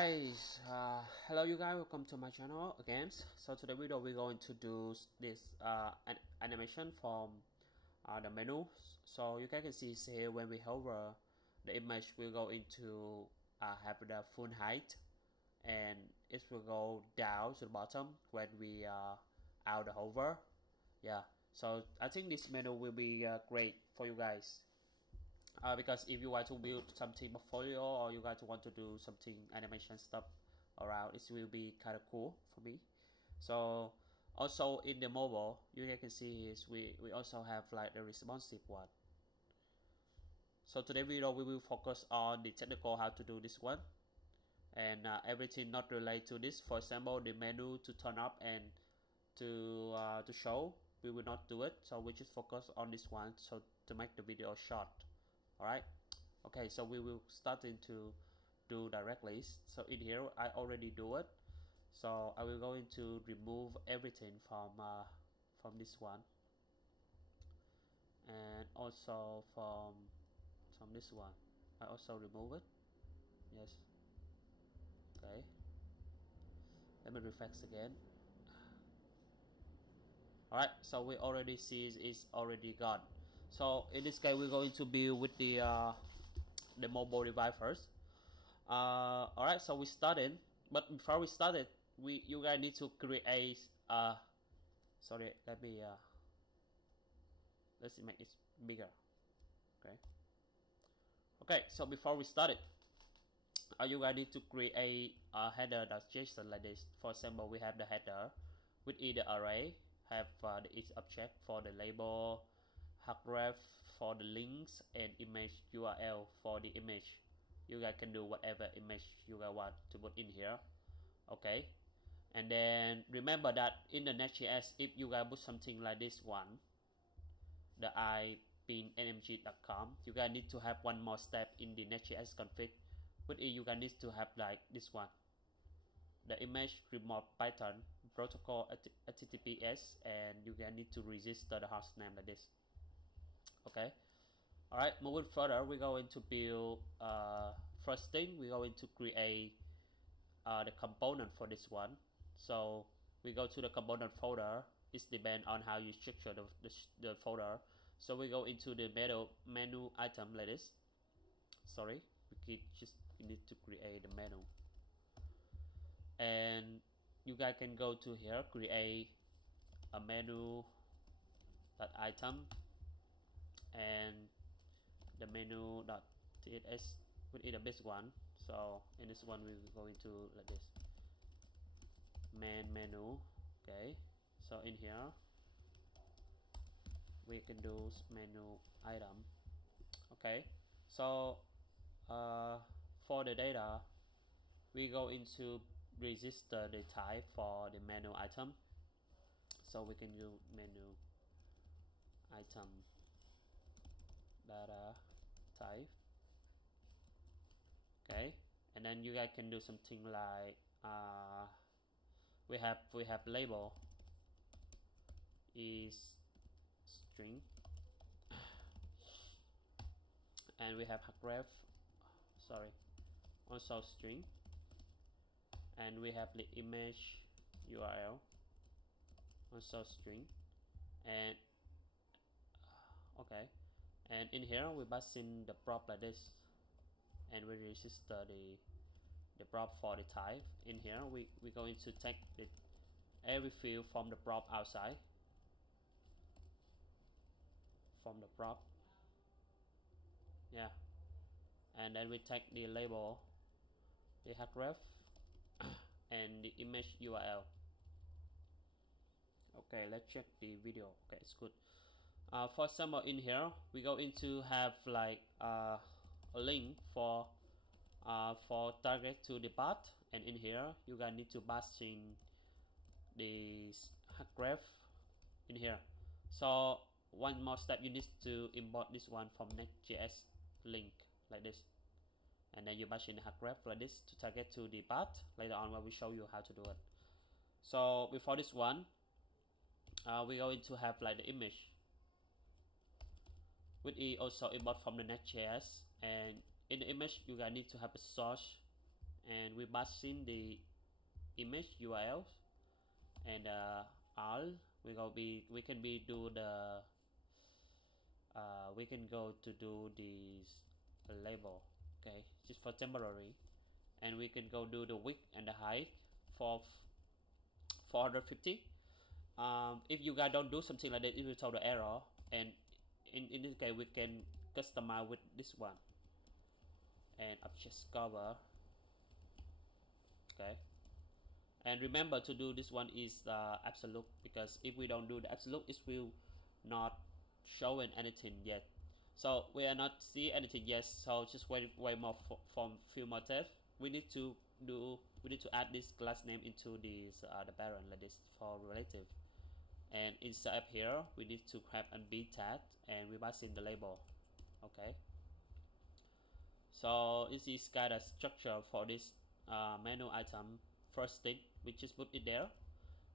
Alright, hello you guys, welcome to my channel again. So today video we're going to do this animation from the menu. So you guys can see here when we hover the image will go into have the full height, and it will go down to the bottom when we out the hover. Yeah, so I think this menu will be great for you guys. Because if you want to build something portfolio or you guys want to do something animation stuff around, it will be kind of cool for me. So also in the mobile, you guys can see is we also have like the responsive one. So today video we will focus on the technical how to do this one, and everything not related to this. For example, the menu to turn up and to show, we will not do it. So we just focus on this one, so to make the video short. Alright, okay, so we will start into do directly. So in here I already do it, so I will go into remove everything from this one, and also from this one I also remove it. Yes, okay, let me refresh again. Alright, so we already see it's already gone. So in this case we're going to build with the mobile device first. Alright, so we started, but before we started, you guys need to create sorry, let's make it bigger. Okay, so before we started, you guys need to create a header.json like this. For example, we have the header with either array, have the each object for the label, href for the links, and image URL for the image. You guys can do whatever image you guys want to put in here. Okay, and then remember that in the Next.js, if you guys put something like this one, the ipin.nmg.com, you guys need to have one more step in the Next.js config. But you guys need to have like this one, the image remote Python protocol HTTPS, and you guys need to register the host name like this. Okay, alright, moving further, we're going to build first thing we're going to create the component for this one. So we go to the component folder. It depends on how you structure the folder. So we go into the menu item like this. Sorry, we need to create the menu, and you guys can go to here, create a menu item, and the menu.ts with the best one. So in this one we're going to like this main menu. Okay, so in here we can do menu item. Okay, so for the data we go into register the type for the menu item. So we can use menu item data type. Okay, and then you guys can do something like we have label is string, and we have href, sorry, also string, and we have the image URL also string, and okay, and in here we pass in the prop like this, and we register the prop for the type. In here we're going to take every field from the prop outside, from the prop, yeah, and then we take the label, the href, and the image URL. Okay, let's check the video. Okay, it's good. For example, in here we go into have like a link for target to the path, and in here you guys need to pass in the href in here. So one more step, you need to import this one from Next.js link like this, and then you pass in the href like this to target to the path. Later on when we show you how to do it. So before this one, we're going to have like the image, which is also import from the Next.js, and in the image you guys need to have a source and we pass in the image URL, and all we can be do the we can go to do this label, okay, just for temporary, and we can go do the width and the height for 450. If you guys don't do something like that, it will throw the error, and in this case we can customize with this one and object cover, okay. And remember to do this one is absolute, because if we don't do the absolute, it will not showing anything yet. So we are not see anything yet, so just wait more from few more tests. We need to add this class name into this the parent like this for relative, and inside up here we need to have and b tag, and we pass in the label, okay. So this is kind of structure for this menu item. First thing, we just put it there,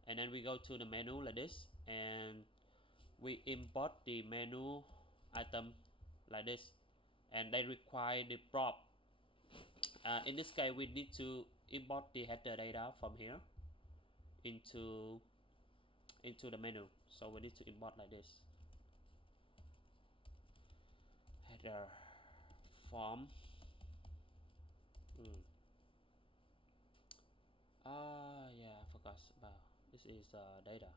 and then we go to the menu like this, and we import the menu item like this, and they require the prop. In this case we need to import the header data from here into the menu, so we need to import like this, header form. Yeah, I forgot about this is data.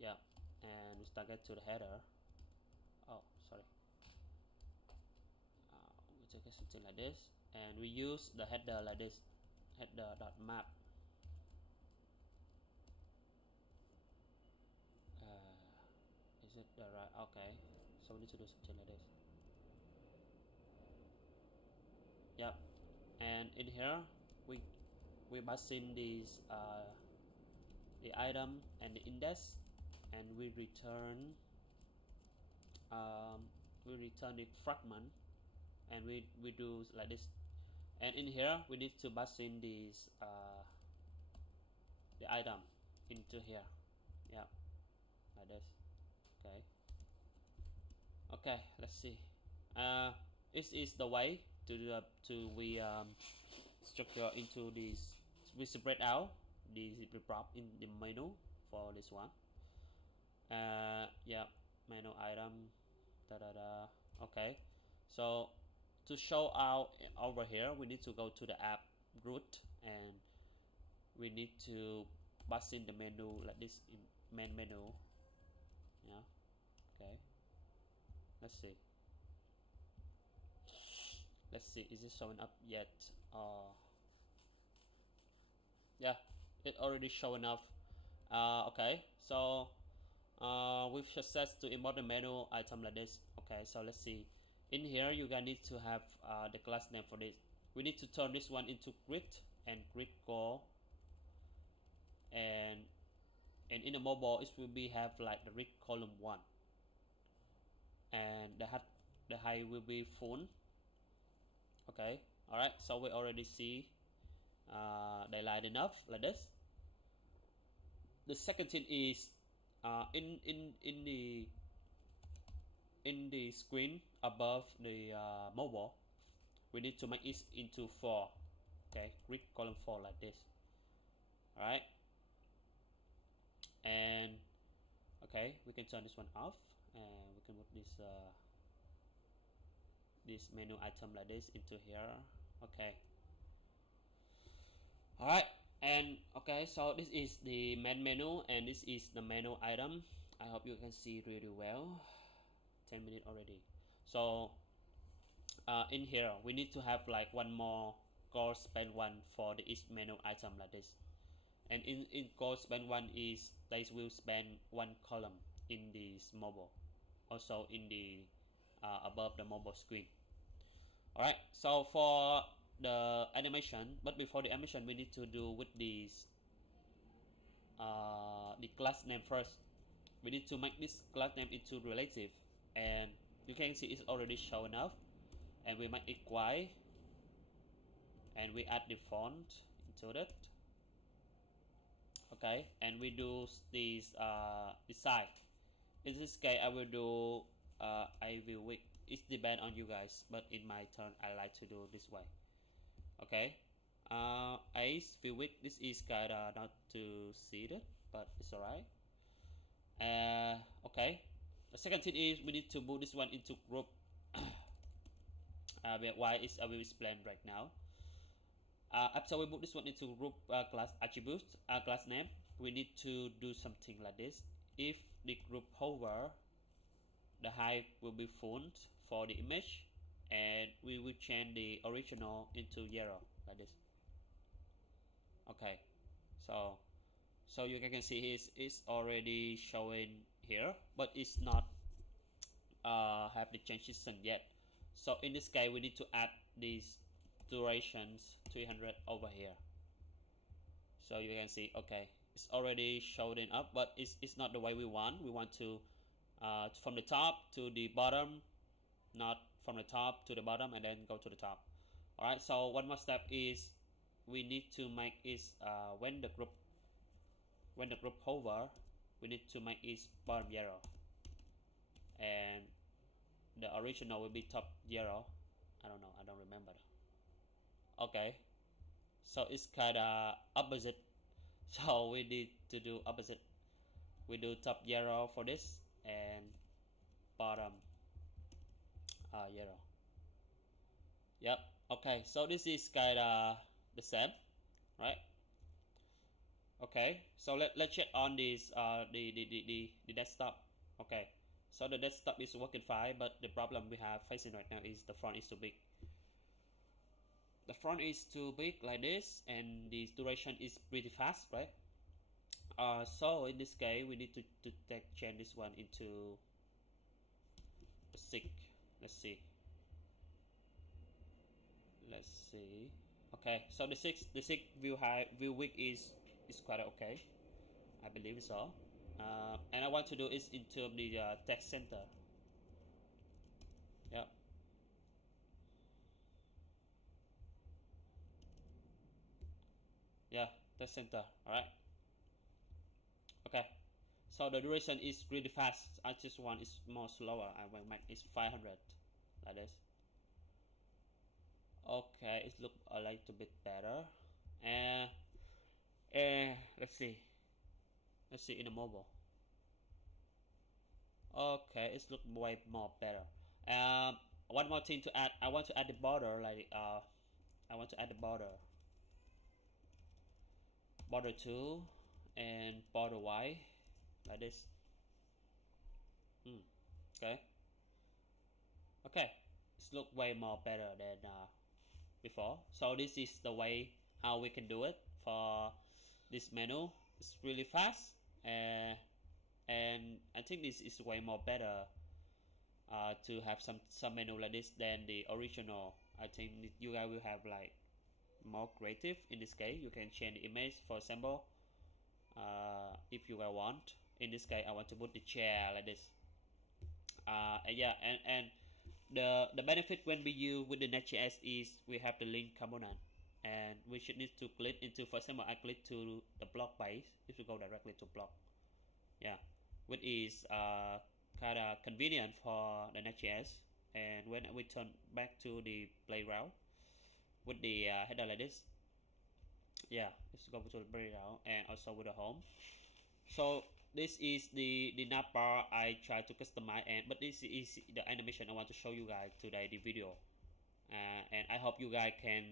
Yeah, and we start get to the header. Oh, sorry. We take something like this, and we use the header like this, header.map. Is it the right? Okay, so we need to do something like this. Yep, and in here we pass in these the item and the index, and we return the fragment, and we do like this. And in here we need to pass in these the item into here. Yeah, like this. Okay. Okay, let's see. This is the way to we structure into this. We separate out the prop in the menu for this one. Yeah, menu item. Okay, so to show out over here, we need to go to the app root, and we need to pass in the menu like this in main menu. Yeah, okay. Let's see. Is it showing up yet? Yeah, it already showing up. Okay, so we've success to import the menu item like this. Okay, so let's see. In here you guys need to have the class name for this. We need to turn this one into grid, and grid go, and in the mobile it will be have like the grid column 1, and the height will be full. Okay, all right, so we already see daylight enough like this. The second thing is in the screen above the mobile, we need to make it into 4. Okay, grid column 4 like this. All right, and okay, we can turn this one off, and we can put this menu item like this into here. Okay, all right, and okay, so this is the main menu, and this is the menu item. I hope you can see really well. 10 minutes already. So in here we need to have like one more core span 1 for the each menu item like this, and in core span 1 is they will span 1 column in this mobile, also in the above the mobile screen. All right, so for the animation, but before the animation we need to do with these the class name first. We need to make this class name into relative, and you can see it's already showing up, and we make it y, and we add the font into that. Okay, and we do this side. In this case I will do it's depend on you guys, but in my turn I like to do this way. Okay. Ace feel weak. This is kinda not to see it, but it's alright. Okay. The second thing is we need to move this one into group. Why is I will explain right now. After we move this one into group class attributes, class name, we need to do something like this. If the group hover, the height will be font for the image, and we will change the original into 0 like this. Okay, so you can see it's already showing here, but it's not have the transition yet. So in this case, we need to add these durations 300 over here. So you can see, okay, it's already showing up, but it's not the way we want. We want to from the top to the bottom, not from the top to the bottom and then go to the top. All right, so one more step is we need to make is when the group hover, we need to make is bottom 0 and the original will be top 0. I don't know, I don't remember. Okay, so it's kinda opposite, so we need to do opposite. We do top 0 for this and bottom 0. Yep. Okay, so this is kinda the same, right? Okay, so let's check on this the desktop. Okay, so the desktop is working fine, but the problem we have facing right now is the font is too big. The font is too big like this, and the duration is pretty fast, right? So in this case, we need to change this one into a 6. Let's see. Okay, so the 6 view width is quite okay. I believe so. And I want to do is into the text center. Yep. Yeah, text center. All right. Okay. So the duration is really fast. I just want it's more slower. I will make it 500 like this. Okay, it look a little bit better. Let's see. Let's see in the mobile. Okay, it's look way more better. One more thing to add. I want to add the border like I want to add the border 2 and border Y like this. Okay. Okay, it's look way more better than before. So this is the way how we can do it for this menu. It's really fast, and I think this is way more better to have some menu like this than the original. I think you guys will have like more creative. In this case, you can change the image, for example, if you guys want. In this case, I want to put the chair like this. Yeah, and the benefit when we use with the Next.js is we have the link component, and we should need to click into, for example, I click to the block page. If you go directly to block, yeah, which is kind of convenient for the Next.js. And when we turn back to the playground with the header like this, yeah, let's go to the playground and also with the home. So this is the navbar I try to customize, but this is the animation I want to show you guys today, the video. And I hope you guys can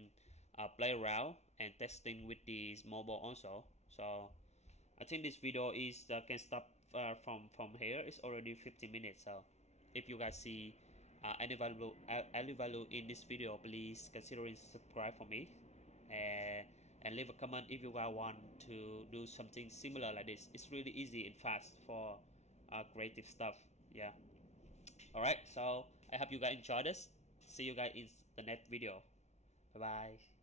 play around and testing with this mobile also. So I think this video is can stop from here. It's already 15 minutes. So if you guys see any value in this video, please consider subscribe for me, and leave a comment if you guys want to do something similar like this. It's really easy and fast for creative stuff. Yeah. Alright, so I hope you guys enjoy this. See you guys in the next video. Bye bye.